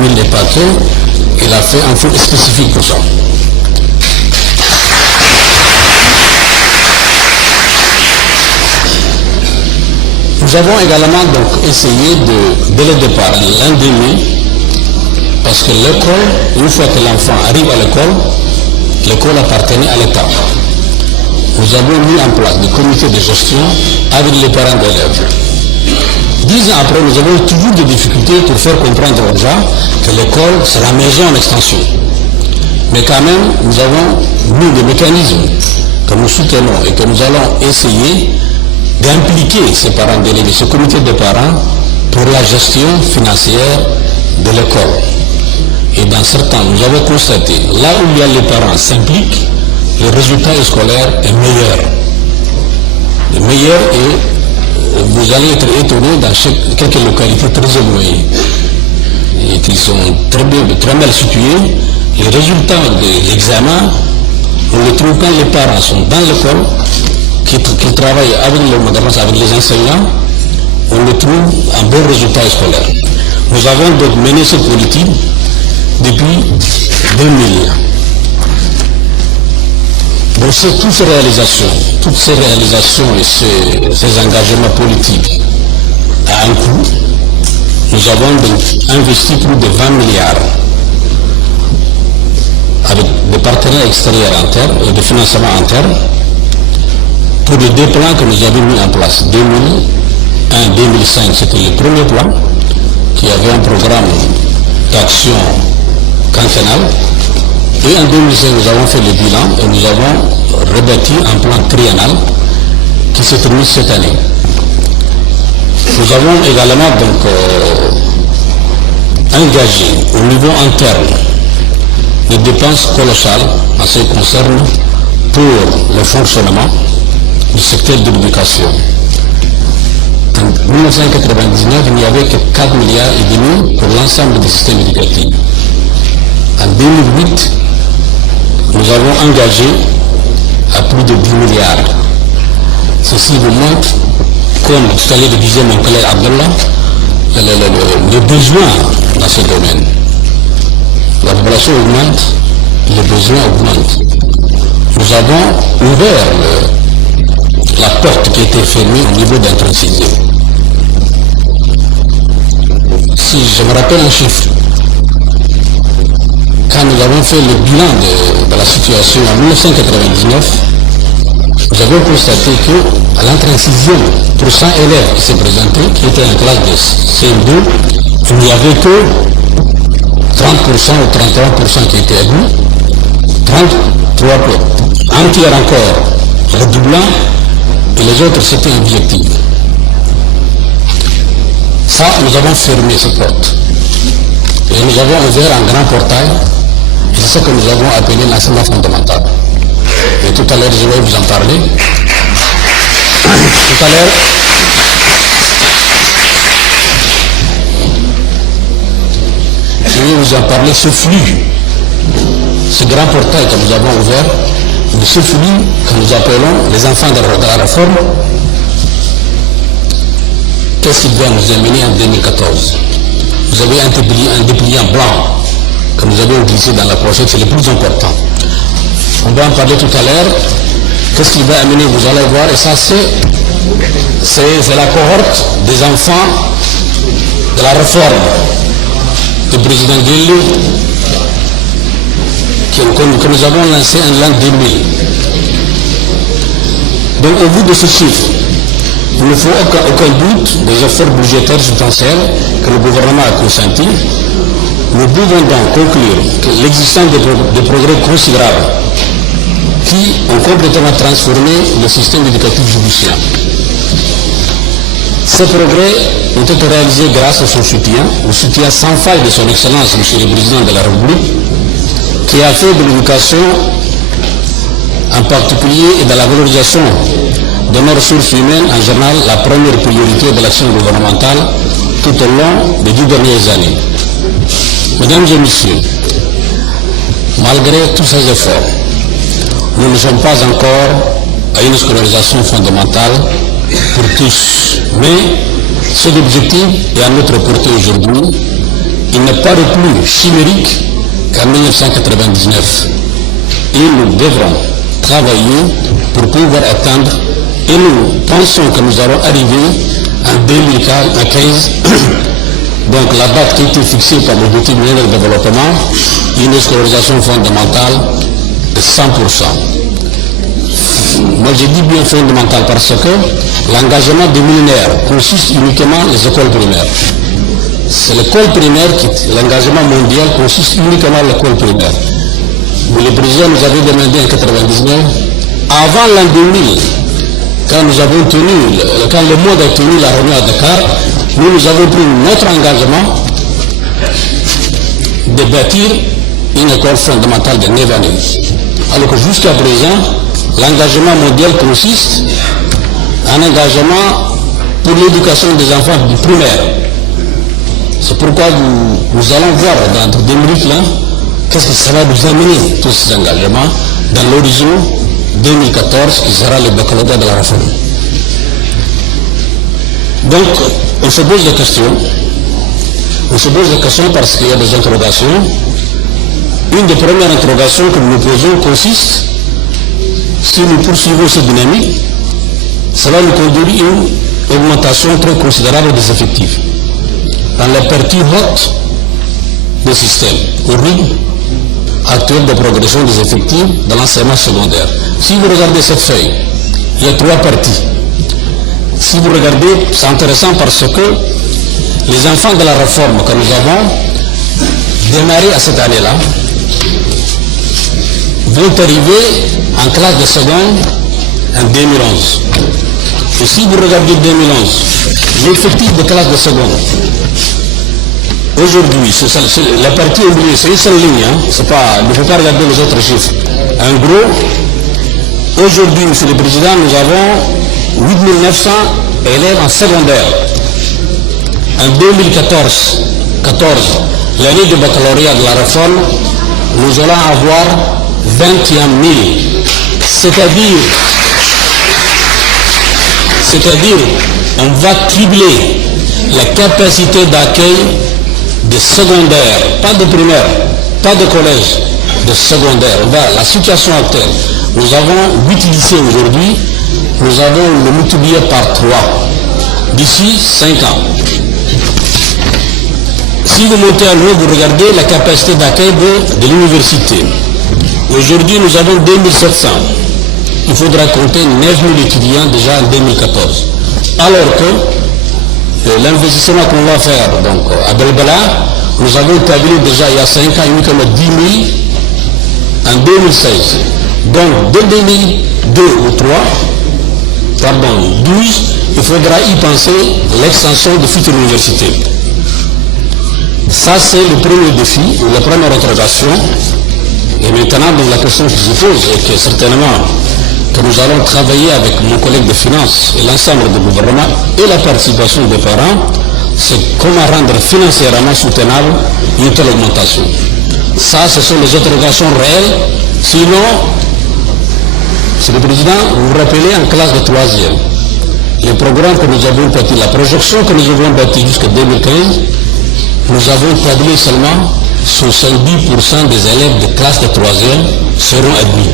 2000 les paquets, il a fait un fonds spécifique pour ça. Nous avons également donc essayé dès le départ, l'an 2000, parce que l'école, une fois que l'enfant arrive à l'école appartenait à l'État. Nous avons mis en place des comités de gestion avec les parents d'élèves. 10 ans après, nous avons toujours des difficultés pour faire comprendre aux gens que l'école, c'est la maison en extension. Mais quand même, nous avons mis des mécanismes que nous soutenons et que nous allons essayer d'impliquer ces parents d'élèves, ce comité de parents, pour la gestion financière de l'école. Et dans certains, nous avons constaté, là où il y a les parents s'impliquent, le résultat scolaire est meilleur. Le meilleur est, vous allez être étonné dans quelques localités très éloignées, et qui sont très mal situées. Les résultats de l'examen, on les trouve quand les parents sont dans l'école, qui travaillent avec les enseignants, on les trouve un bon résultat scolaire. Nous avons donc mené cette politique depuis 2000. Donc c'est toutes ces réalisations et ces engagements politiques à un coût. Nous avons donc investi plus de 20 milliards avec des partenaires extérieurs internes et des financements internes pour les deux plans que nous avons mis en place. 2001-2005, c'était le premier plan qui avait un programme d'action quinquennale. Et en 2005, nous avons fait le bilan et nous avons rebâti un plan triennal qui se termine cette année. Nous avons également donc engagé au niveau interne des dépenses colossales en ce qui concerne pour le fonctionnement du secteur de l'éducation. En 1999, il n'y avait que 4 milliards et demi pour l'ensemble des systèmes éducatifs. En 2008, nous avons engagé à plus de 10 milliards. Ceci vous montre, comme tout à l'heure le disait mon collègue Abdallah, le besoin dans ce domaine. La population augmente, les besoins augmentent. Nous avons ouvert la porte qui était fermée au niveau d'un train sixième. Si je me rappelle un chiffre, quand nous avons fait le bilan de la situation en 1999, nous avons constaté qu'à l'entrée en sixième, pour 100 élèves qui s'est présentés, qui étaient en classe de CM2, il n'y avait que 30% ou 33% qui étaient admis, 33%, un tiers encore redoublant, et les autres c'était objectif. Ça, nous avons fermé cette porte. Et nous avons ouvert un grand portail, et c'est ce que nous avons appelé l'enseignement fondamental. Et tout à l'heure, je vais vous en parler. Tout à l'heure, je vais vous en parler, ce flux, ce grand portail que nous avons ouvert, de ce flux que nous appelons les enfants de la réforme. Qu'est-ce qui doit nous amener en 2014? Vous avez un dépliant blanc que nous avons glissé dans la pochette, c'est le plus important. On va en parler tout à l'heure. Qu'est-ce qui va amener? Vous allez voir, et ça c'est la cohorte des enfants de la réforme du président Guellou que nous avons lancé en l'an 2000. Donc au bout de ce chiffre, il ne faut aucun doute des efforts budgétaires substantiels que le gouvernement a consentis. Nous pouvons donc conclure que l'existence de progrès considérables qui ont complètement transformé le système éducatif judiciaire. Ces progrès ont été réalisés grâce à son soutien, au soutien sans faille de son Excellence, M. le Président de la République, qui a fait de l'éducation, en particulier et de la valorisation de nos ressources humaines en général, la première priorité de l'action gouvernementale tout au long des 10 dernières années. Mesdames et messieurs, malgré tous ces efforts, nous ne sommes pas encore à une scolarisation fondamentale pour tous. Mais cet objectif est à notre portée aujourd'hui il n'est pas plus chimérique qu'en 1999. Et nous devrons travailler pour pouvoir atteindre, et nous pensons que nous allons arriver en 2015, donc la date qui a été fixée par l'objectif millénaire de développement, une scolarisation fondamentale de 100%. Moi j'ai dit bien fondamental parce que l'engagement des millénaires consiste uniquement les écoles primaires. C'est l'école primaire l'engagement mondial consiste uniquement à l'école primaire. Mais le président nous avait demandé en 1999, avant l'an 2000, quand le monde a tenu la réunion à Dakar, nous avons pris notre engagement de bâtir une école fondamentale de 9 années. Alors que jusqu'à présent, l'engagement mondial consiste en un engagement pour l'éducation des enfants du primaire. C'est pourquoi nous allons voir dans 2 minutes là, qu'est-ce que ça va nous amener, tous ces engagements, dans l'horizon 2014, qui sera le baccalauréat de la réforme. Donc, on se pose des questions. On se pose des questions parce qu'il y a des interrogations. Une des premières interrogations que nous nous posons consiste, si nous poursuivons cette dynamique, ça va nous conduire à une augmentation très considérable des effectifs. Dans la partie haute du système, au rythme actuel de progression des effectifs dans l'enseignement secondaire. Si vous regardez cette feuille, il y a 3 parties. Si vous regardez, c'est intéressant parce que les enfants de la réforme que nous avons démarré à cette année-là vont arriver en classe de seconde en 2011. Et si vous regardez 2011, l'effectif de classe de seconde, aujourd'hui, la partie au milieu, c'est une seule ligne, hein? Il ne faut pas regarder les autres chiffres. En gros, aujourd'hui, Monsieur le Président, nous avons 8900 élèves en secondaire. En 2014, l'année de baccalauréat de la réforme, nous allons avoir 21 000. C'est-à-dire, on va tripler la capacité d'accueil de secondaire, pas de primaire, pas de collège, de secondaire. La situation actuelle, nous avons 8 lycées aujourd'hui, nous avons le multiplié par 3 d'ici 5 ans. Si vous montez à l'eau, vous regardez la capacité d'accueil de l'université. Aujourd'hui, nous avons 2700. Il faudra compter 9000 étudiants déjà en 2014. Alors que l'investissement qu'on va faire donc, à Belbala, nous avons établi déjà il y a 5 ans uniquement 10 000 en 2016. Donc de 2002 ou 12, il faudra y penser l'extension de futures universités. Ça c'est le premier défi, la première interrogation. Et maintenant, donc, la question qui se pose est que certainement que nous allons travailler avec mon collègue de finances et l'ensemble du gouvernement et la participation des parents, c'est comment rendre financièrement soutenable une telle augmentation. Ça, ce sont les interrogations réelles. Sinon, Monsieur le Président, vous vous rappelez en classe de 3e, les programmes que nous avons bâtis, la projection que nous avons bâtie jusqu'à 2015, nous avons tablé seulement 70% des élèves de classe de 3e seront admis.